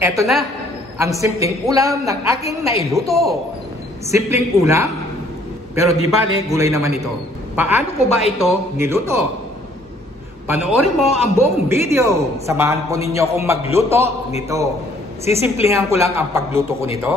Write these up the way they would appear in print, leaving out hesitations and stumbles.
Eto na, ang simpleng ulam ng aking nailuto. Simpleng ulam, pero di bale, gulay naman ito. Paano ko ba ito niluto? Panoorin mo ang buong video. Samahan po ninyo akong magluto nito. Sisimplihan ko lang ang pagluto ko nito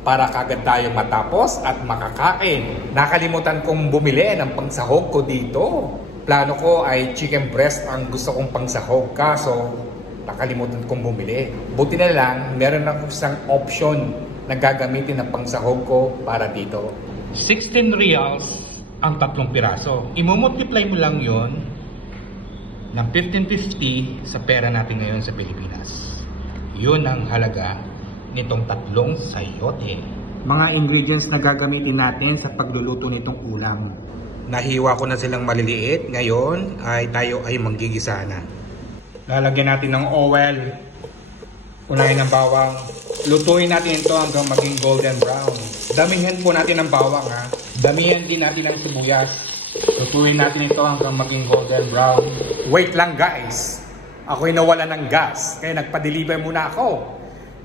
para kagad tayong matapos at makakain. Nakalimutan kong bumili ng pangsahog ko dito. Plano ko ay chicken breast ang gusto kong pangsahog, kaso nakalimutan kong bumili. Buti na lang, meron akong isang option na gagamitin ng pangsahog ko para dito. 16 reals ang 3 piraso. Imumultiply mo lang yon ng 1550 sa pera natin ngayon sa Pilipinas. Yun ang halaga nitong 3 sayote. Mga ingredients na gagamitin natin sa pagluluto nitong ulam. Nahiwa ko na silang maliliit. Ngayon ay tayo ay manggigisa na. Lalagyan natin ng oil. Unahin ng bawang. Lutuin natin ito hanggang maging golden brown. Damihan po natin ng bawang ha. Damihan din natin ng sibuyas. Lutuin natin ito hanggang maging golden brown. Wait lang guys. Ako'y nawala ng gas. Kaya nagpa-deliver muna ako.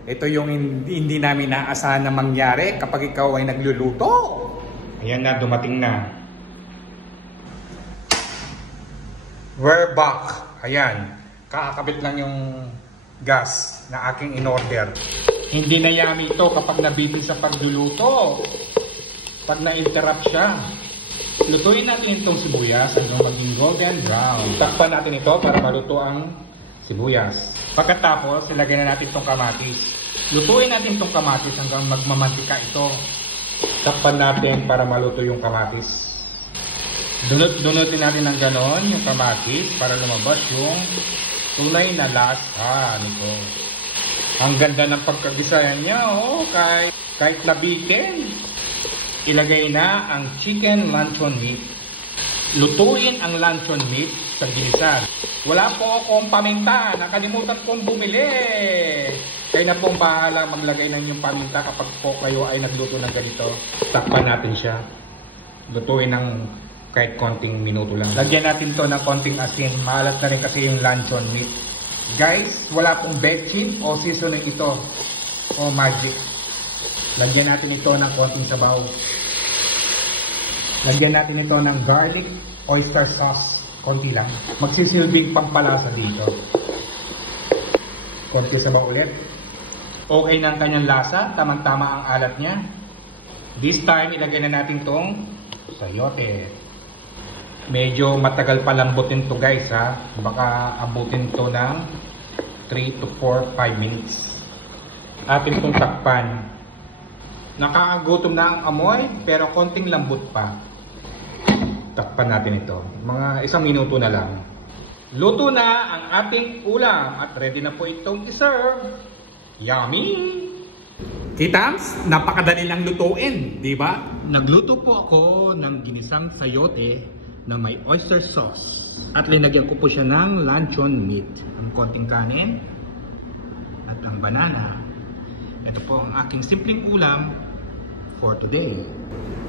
Ito yung hindi namin naasahan na mangyari kapag ikaw ay nagluluto. Ayan na, dumating na. We're back. Ayan. Kakakabit lang yung gas na aking in-order. Hindi na yummy ito kapag nabitin sa pagluluto. Pag na-interrupt siya. Lutuin natin itong sibuyas hanggang maging golden brown. Takpan natin ito para maluto ang sibuyas. Pagkatapos, ilagay na natin itong kamatis. Lutuin natin itong kamatis hanggang magmamantika ito. Takpan natin para maluto yung kamatis. Dunutin natin ng ganon yung kamatis para lumabas yung tunay na lasa nito. Ang ganda ng pagkagisayan niya, oh, kahit nabitin. Ilagay na ang chicken luncheon meat. Lutuin ang luncheon meat sa ginisan. Wala po akong paminta. Nakalimutan kong bumili. Kayo na pong bahala maglagay ng inyong paminta kapag po kayo ay nagluto ng ganito. Takpan natin siya. Lutuin ng kahit konting minuto lang. Lagyan natin to ng konting asin. Maalat na rin kasi yung luncheon meat. Guys, wala pong bechin o seasoning ito. O magic. Lagyan natin ito ng konting sabaw. Lagyan natin ito ng garlic oyster sauce. Konti lang. Magsisilbing pampalasa dito. Konti sabaw ulit. Okay na ang kanyang lasa. Tamang-tama ang alat niya. This time, ilagay na natin tong sayote. Medyo matagal pa lambutin to guys ha. Baka abutin to ng 3 to 4, 5 minutes. Atin itong takpan. Nakakagutom na ang amoy pero konting lambot pa. Takpan natin ito. Mga 1 minuto na lang. Luto na ang ating ulam at ready na po itong i-serve. Yummy! Kitams, napakadali lang lutuin, di ba? Nagluto po ako ng ginisang sayote na may oyster sauce. At linagyan ko po siya ng luncheon meat. Ang konting kanin at ang banana. Ito po ang aking simpleng ulam for today.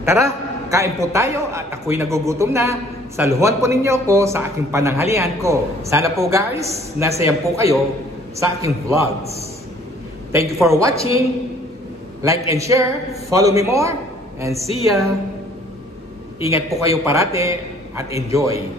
Tara, kain po tayo at ako'y nagugutom na. Saluhan po ninyo ko sa aking pananghalian ko. Sana po guys, nasayan po kayo sa aking vlogs. Thank you for watching. Like and share, follow me more, and see ya. Ingat po kayo parate at enjoy.